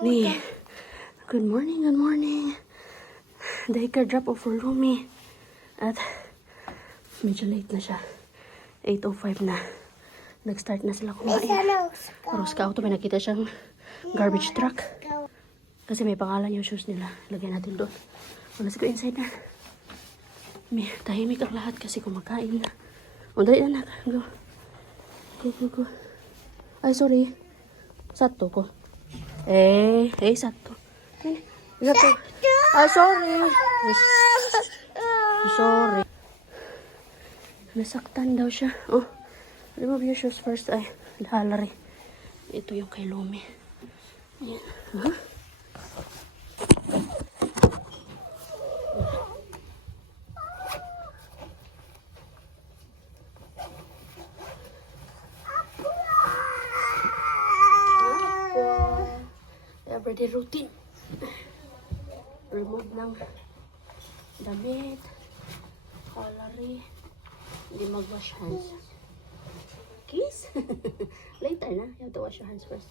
Ni, good morning, good morning. Daycare drop off for Lumi. At medyo late na siya. 8:05 na. Nag-start na sila kumain. Tapos ka-auto may nakita siyang garbage truck. Kasi may pangalan yung shoes nila. Lagyan natin doon. So, let's go inside na. May tahimik ang lahat kasi kumakain na. O, dali na. Go. Go. Ay, sorry. Sato ko. Sato. Sato. Ah, sorry. Sorry. Nasaktan daw siya. Oh, remove your shoes first. Ay, lalari. Ito yung kay Lumi. Ayan. Huh? Everyday routine. Remove ng damit, lalari, hindi mag-wash hands. Kiss? Later na. You have to wash your hands first.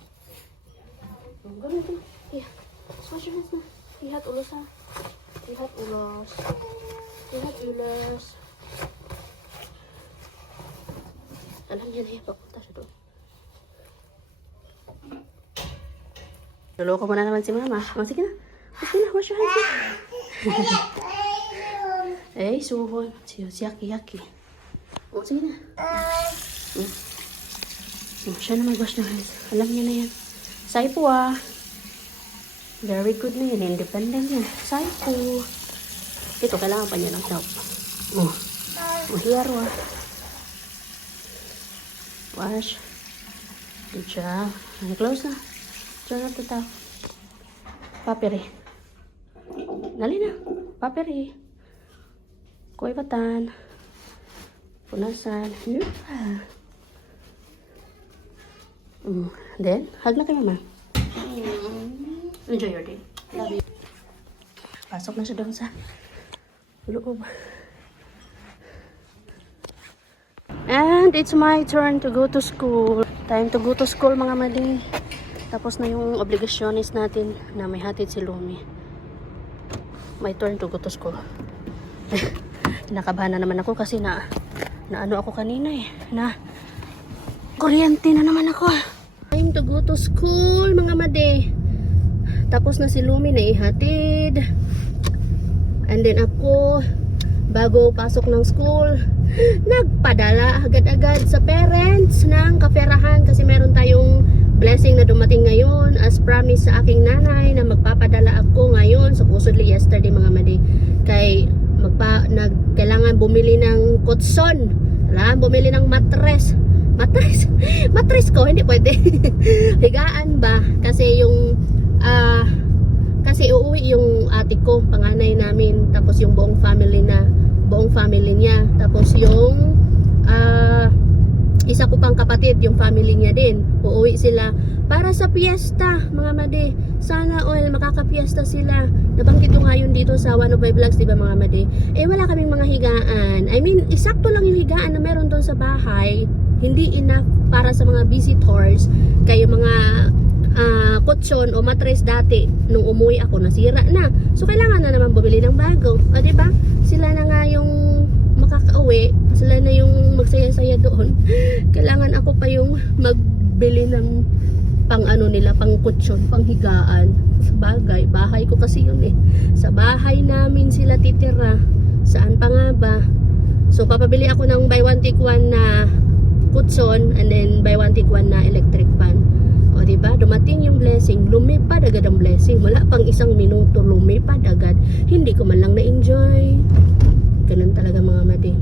Ganun. Yeah. Wash your hands na. Lihat ulos ha. Lihat ulos. Alam niya na papunta siya doon. Luloko mo na naman si mama. Sige na. Wash your hands. Suhon. Yaki. O, sige na. Siya na mag-wash ng hands. Alam niya na yan. Saipo ah. Very good na yan. Independent yan. Saipo. Ito, kailangan pa niya ng help. Mahiyaro ah. Wash. Good job. Close na. Turn up the tap. Paperi. Dali na. Paperi. Kuwebatan. Punasan. Then, hug na kay mama. Enjoy your day. Love you. Pasok na siya doon sa loob. And it's my turn to go to school. Time to go to school mga mali. Tapos na yung obligasyones natin na may hatid si Lumi. My turn to go to school. Nakabahan na naman ako kasi na ano ako kanina na kuryente na naman ako. Time to go to school mga made. Tapos na si Lumi na ihatid. And then ako, bago pasok ng school, nagpadala agad-agad sa parents ng kaperahan kasi meron tayong blessing na dumating ngayon as promise sa aking nanay na magpapadala ako ngayon, supposedly yesterday mga madi, kay kailangan bumili ng kutson, bumili ng matres ko, hindi pwede higaan ba, kasi yung kasi uuwi yung ate ko, panganay namin, tapos yung buong family niya, tapos yung isa ko pang kapatid, yung family niya din. Uuwi sila para sa piyesta, mga madi. Sana makakapiesta sila. Nabanggit ko ngayon dito sa One of My Vlogs, diba mga madi? Wala kaming mga higaan. I mean, eksakto lang yung higaan na meron doon sa bahay. Hindi enough para sa mga visitors. Kaya mga kutson o matres dati, nung umuwi ako, nasira na. So, kailangan na naman bumili ng bago. O, diba? Sila na nga yung makakauwi, sila na yung magsaya-saya doon. Kailangan ako pa yung magbili ng pang nila, pang kutsyon, pang higaan. Sa bagay, bahay ko kasi yun sa bahay namin sila titira. Saan pa nga ba? So papabili ako ng buy one take one na kutson and then buy one take one na electric fan. O diba, dumating yung blessing, lumipad agad ang blessing. Wala pang isang minuto, lumipad agad. Hindi ko man lang na-enjoy. Ganun talaga mga madi.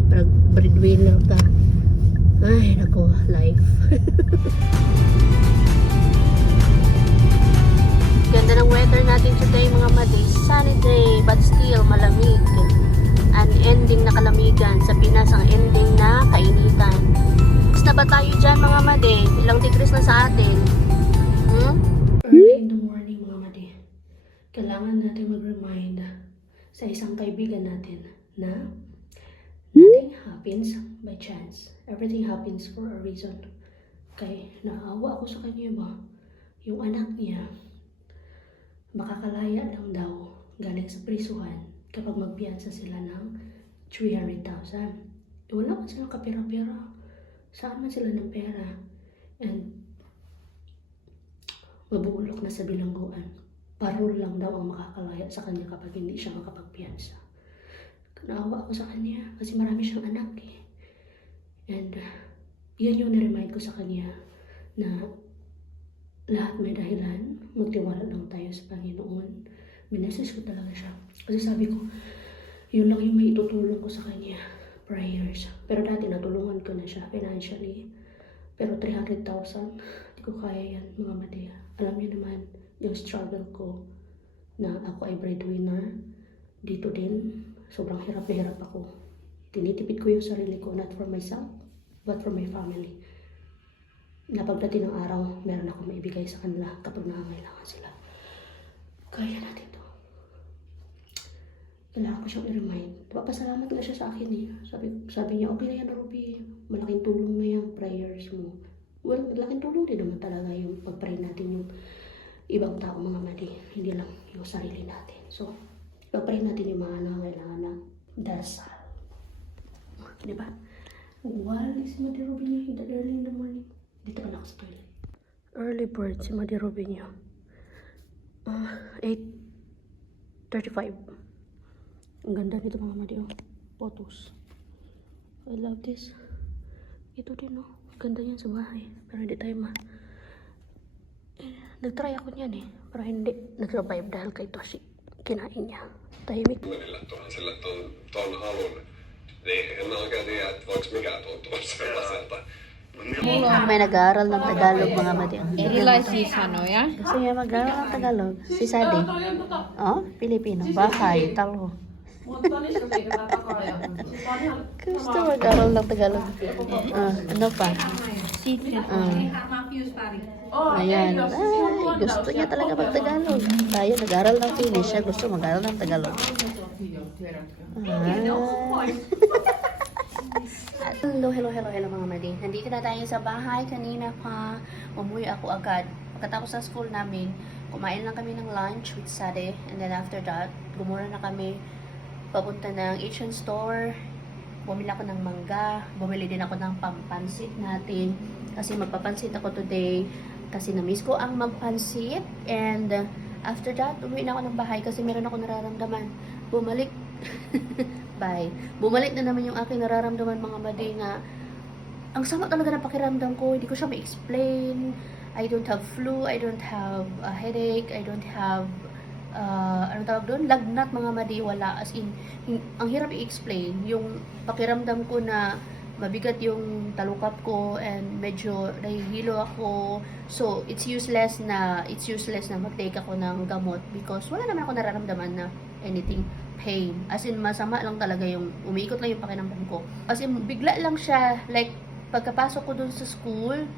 Breadwinner ka. Ay, nako, life. Ganda ng weather natin today mga madi. Sunny day, but still malamig. An ending na kalamigan. Sa Pinas, ang ending na kainitan. Basta ba tayo dyan mga madi? Ilang degrees na sa atin? Early in the morning mga madi. Kailangan natin mag-remind sa isang kaibigan natin na nothing happens by chance. Everything happens for a reason. Kaya naawa ako sa kanya ba? Yung anak niya, makakalaya lang daw galing sa prisuhan kapag magpiyansa sila ng 300,000. Wala man silang kapera-pera. Saan man sila ng pera? And mabulok na sa bilangguan. Parol lang daw ang makakalaya sa kanya kapag hindi siya makapagpiyansa. Naawa ako sa kanya kasi marami siyang anak eh. And yan yung niremind ko sa kanya na lahat may dahilan, magtiwala lang tayo sa Panginoon. Minessage ko talaga siya. Kasi sabi ko, yun lang yung may itutulong ko sa kanya, prayers. Pero dati natulungan ko na siya financially. Pero 300,000, hindi ko kaya yan mga Madea. Alam niyo naman yung struggle ko na ako ay breadwinner. Dito din, sobrang hirap na hirap ako. Tinitipid ko yung sarili ko, not for myself, but for my family. Na pagdating ng araw, meron ako maibigay sa kanila kapag nangangailangan sila. Kaya natin to. Kailangan ko siyang i-remind. Papasalamat nga siya sa akin eh. Sabi niya, okay na yan, Ruby. Malaking tulong na yung prayers mo. Well, malaking tulong din naman talaga yung pag-pray natin yung ibang tao, mga madi. Hindi lang yung sarili natin. So, pag-pray natin yung mga nangangailangan ng dasal. Diba? Wala si Madi Ruby niya. Early in the morning. Dito pa na ako sa toilet. Early bird si Madi Ruby niya. 8:35. Ang ganda nito mga Madi. Photos. I love this. Ito din oh. Ganda yan sa bahay. Pero hindi tayo nag-try ako niyan eh. Pero hindi nag-survive dahil kay Toshi. Kinain niya. Tahimik. Sillä ton halun, niin en mä oikein tiedä, että voiko mikään tuntua sellaiselta. May nag-aaral ng Tagalog mga Madi. Erilaisia sanoja. Gusto niya mag-aaral ng Tagalog. Si Sadi. Oh, Pilipino. Bahay, talo. Gusto mag-aaral ng Tagalog. Ano pa? Ayan. Ay, gusto niya talaga mag-Tagalog. Tayo nag-aaral ng Finnish. Siya gusto mag-aaral ng Tagalog. Hello mga Madi. Nandito na tayo sa bahay. Kanina pa, umuwi ako agad. Pagkatapos sa school namin, kumain lang kami ng lunch with Sade. And then after that, gumura na kami papunta ng Asian store. Bumili ako ng mangga. Bumili din ako ng pampansit natin. Kasi magpapansit ako today. Kasi na-miss ko ang magpansit. And after that, umuwi na ako ng bahay kasi meron ako nararamdaman. Bumalik. Bye. Bumalik na naman yung aking nararamdaman mga Madi nga. Ang sama talaga ng pakiramdam ko. Hindi ko siya ma-explain. I don't have flu. I don't have a headache. I don't have ano tawag doon? Lagnat mga Madi. Wala. As in, ang hirap i-explain. Yung pakiramdam ko na mabigat yung talukap ko and medyo nahihilo ako. So, it's useless na mag-take ako ng gamot because wala naman ako nararamdaman na anything pain. As in, masama lang talaga yung, umiikot lang yung pakiramdam ko. As in, bigla lang siya, like, pagkapasok ko dun sa school,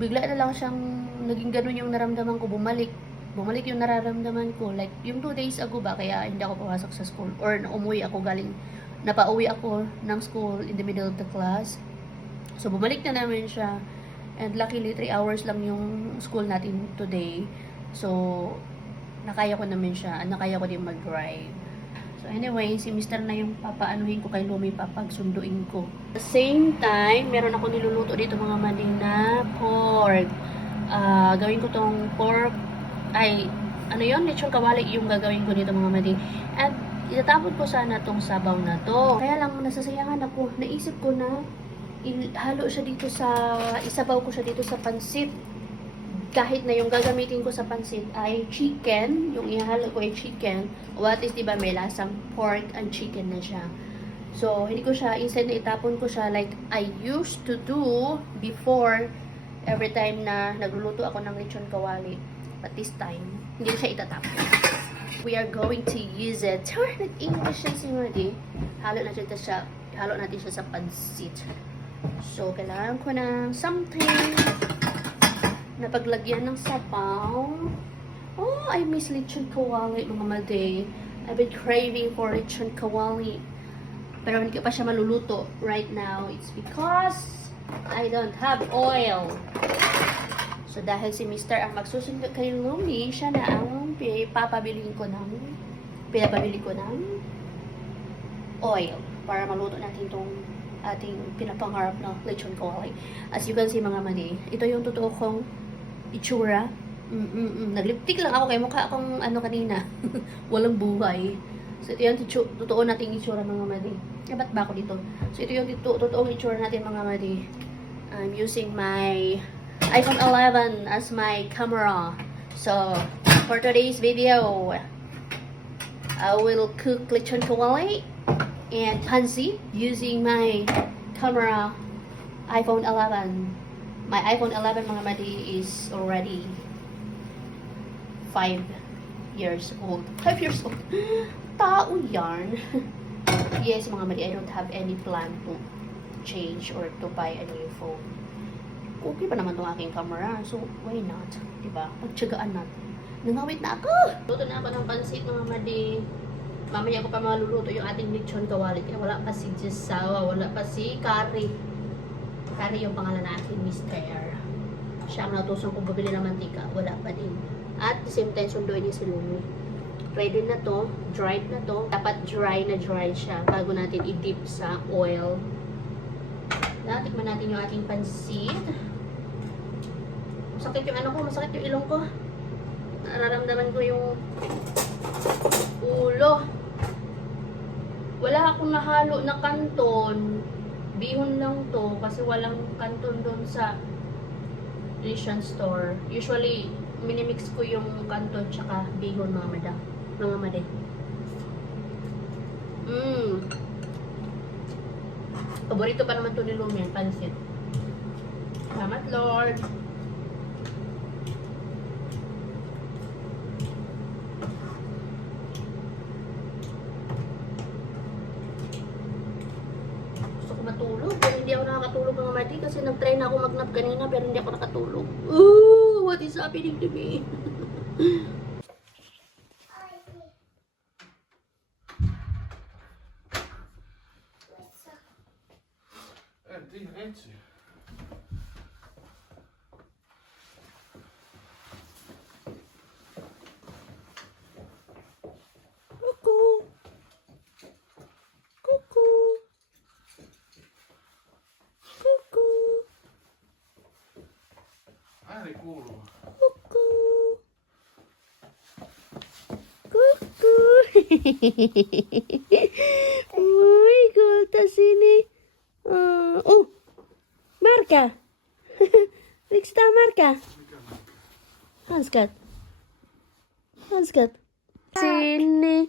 bigla na lang siyang, naging ganun yung naramdaman ko, bumalik yung nararamdaman ko. Like, yung 2 days ago ba, kaya hindi ako pumasok sa school. Or umuwi ako napauwi ako ng school in the middle of the class. So, bumalik na namin siya. And luckily, 3 hours lang yung school natin today. So, nakaya ko naman siya. Nakaya ko din mag-drive. So, anyway, si Mr. na yung papaanuhin ko kay Lumi, papagsunduin ko. At the same time, meron ako niluluto dito mga Mading na pork. Gawin ko tong pork, ano yun? Lechon kawali yung gagawin ko dito mga Mading. At itatapon ko sana tong sabaw na to. Kaya lang, nasasayangan ako. Naisip ko na isabaw ko siya dito sa pansit. Kahit na yung gagamitin ko sa pansit ay chicken, yung ihalo ko ay chicken, what is, diba, may lasang pork and chicken na siya. So, hindi ko siya, instead na itapon ko siya like I used to do before, every time na nagluluto ako ng lechon kawali. But this time, hindi ko siya itatapon. We are going to use it. Nag-English siya simuli. Halo natin siya sa pansit. So, kailangan ko ng something na paglagyan ng sabaw. Oh, I miss lechon kawali mga Madi. I've been craving for lechon kawali. Pero hindi ko pa siya maluluto right now. It's because I don't have oil. So, So, dahil si Mr. ang magsusundo kay Lumi, siya na ang pinapabili ko ng oil para maluto natin itong ating pinapangarap na lechon kawali. As you can see mga mani, ito yung totoo kong itsura. Nagliptik lang ako kay mukha akong ano kanina. Walang buhay. So, ito yung totoo nating itsura mga mani. Ba't ba ako dito? So, ito yung totoong itsura natin mga mani. I'm using my iPhone 11 as my camera. So, for today's video, I will cook lechon kawali and pancit using my camera iPhone 11. My iPhone 11 mga madi is already 5 years old. 5 years old. Tao yarn. Yes mga madi, I don't have any plan to change or to buy a new phone. Okay pa naman itong aking camera, so why not? Diba? Pagtsagaan natin. Nangawit na ako! Luto na ako ng pansit mga madi. Mamaya ko pa maluluto yung ating lechon kawali. Kaya wala pa si Jisawa, wala pa si Kari. Kari yung pangalan na aking mister. Siya ang nautusan kong bumili ng mantika. Wala pa din. At the same time, sunduin niya si Lumi. Ready na to. Dried na to. Dapat dry na dry siya bago natin i-dip sa oil. Tikman natin yung ating pansit. Masakit yung ano ko, masakit yung ilong ko. Nararamdaman ko yung ulo. Wala akong nahalo na kanton. Bihon lang to kasi walang kanton doon sa Asian store. Usually, minimix ko yung kanton tsaka bihon mga made. Paborito pa naman to ni Lumi ang pansit. Salamat Lord. Gusto ko matulog pero hindi ako nakakatulog mga mati kasi nag-try na ako mag-nap kanina pero hindi ako nakatulog. Ooh, what is happening to me? Etsi. Ääni kuuluu. Uy, kulta sini. Marka. Miksi tää Marka? Hanskat. Sinne.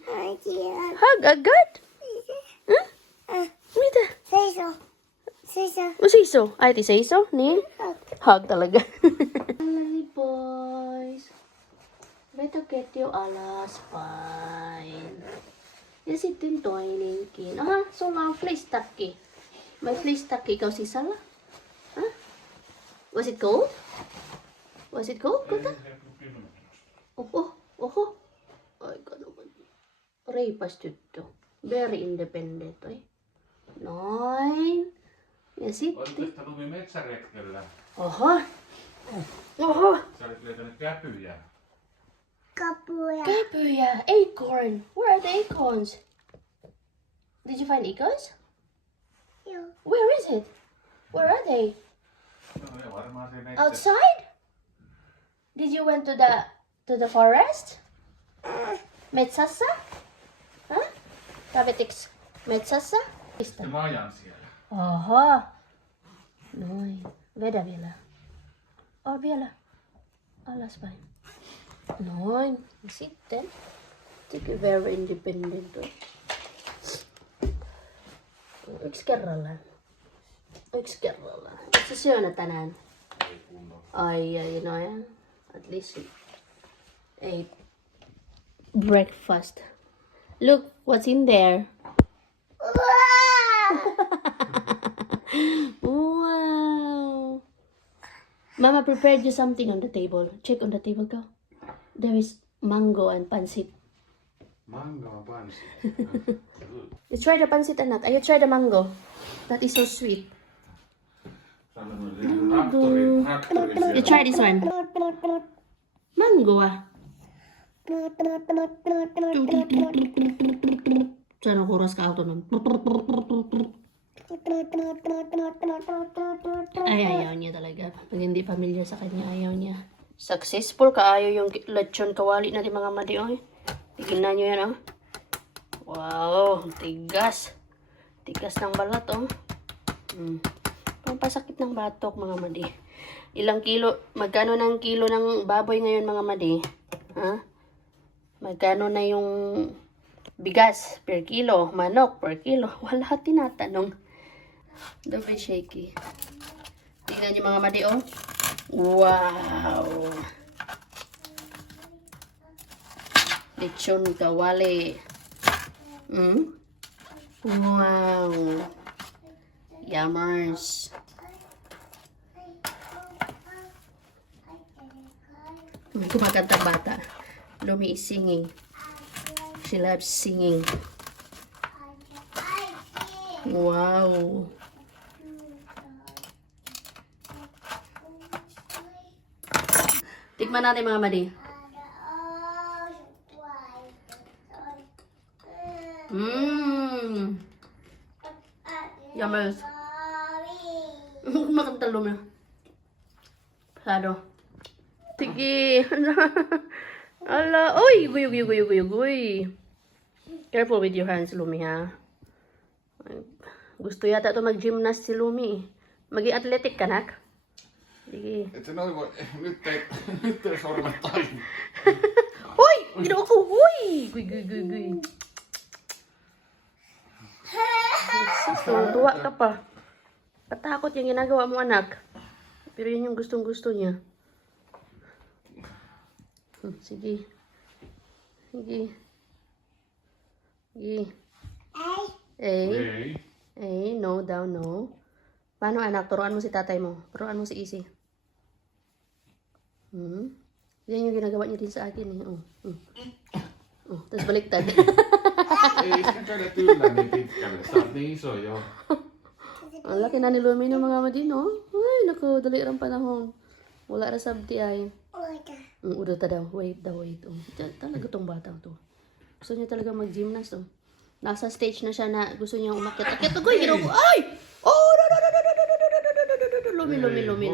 Hag agad? Mitä? Seiso. Äiti seiso, niin? Hug talaga. Hi boys. Vetoketju alaspäin. Ja sitten toinenkin. Aha, sulla on fleecetakki. May fleecetakki ikaw sisällä? Huh? Was it cold? Kuta? Oho. Aika naman. Reipas tyttö. Very independent, oi. Noin. Ja sitten... Olitko Lumi metsäretkellä? Oho. Sä olit löytänyt käpyjä. Käpyjä. Acorn. Where are the acorns? Did you find acorns? Yeah. Where is it? Where are they? No ne varmaan siinä itse. Outside? Did you went to the forest? Metsässä? Huh? Kävitiks metsässä? Se majan siellä. Oho. Noin. Vedä vielä. Vielä. Alaspäin. Noin. Ja sitten. Teki very independent. Yksi kerrallaan. Yksi sä syönyt tänään? Ei kunnolla. Ai, no ja. At least you ate breakfast. Look, what's in there? Wow. Mama prepared you something on the table. Check on the table, go. There is mango and pancit. Mango on pansi. You try the pancit, anak. You try the mango. That is so sweet. Traktori You try this one. Mango ah. Sana kuras ka auto nun. Ay, ayaw niya talaga. Pag hindi familiar sa kanya, ayaw niya. Successful kaayo yung lechon kawali natin mga madi. Oy. Tignan nyo yan, oh. Wow, tigas. Tigas ng balat, oh. Pampasakit ng batok, mga madi. Ilang kilo, magkano ng kilo ng baboy ngayon, mga madi? Ha? Magkano na yung bigas per kilo, manok per kilo? Wala tinatanong. Double shaky. Tingnan niyo mga madi, oh. Wow. Lechon kawali. Wow. Yummers. Kumakanta bata. Lumi is singing. She loves singing. Wow. Tikman natin mga madi. Yummers. Kumakanta lumi. Pasado. Sige. Ala. Uy! Guy. Careful with your hands, Lumi, ha? Gusto yata ito mag-gymnast si Lumi. Mag-athletic ka, nak? Sige. Et noin voi, nyt ei sormet taivu. Uy! Ginawa ko! Uy! Guy. Tuwa ka pa. Patakot yung ginagawa mo, anak. Pero yun yung gustong-gusto niya. Sige. A. No, down, no. Paano, anak? Turuan mo si tatay mo. Turuan mo si Easy. Yan yung ginagawa niya din sa akin, eh. Tapos baliktad. Ei sitä käydä yllä niin pitkälle. Sä oot niin iso jo. Ang laki na ni Lumi ng mga madino. Ay, naku, dali ang panahon. Wala na sabti ay. Udah daw. Wait. Talaga tong bata to. Gusto niya talaga mag-gymnast, oh. Nasa stage na siya na gusto niya umakyat. Akyat ako, ay! Oh! Lumi.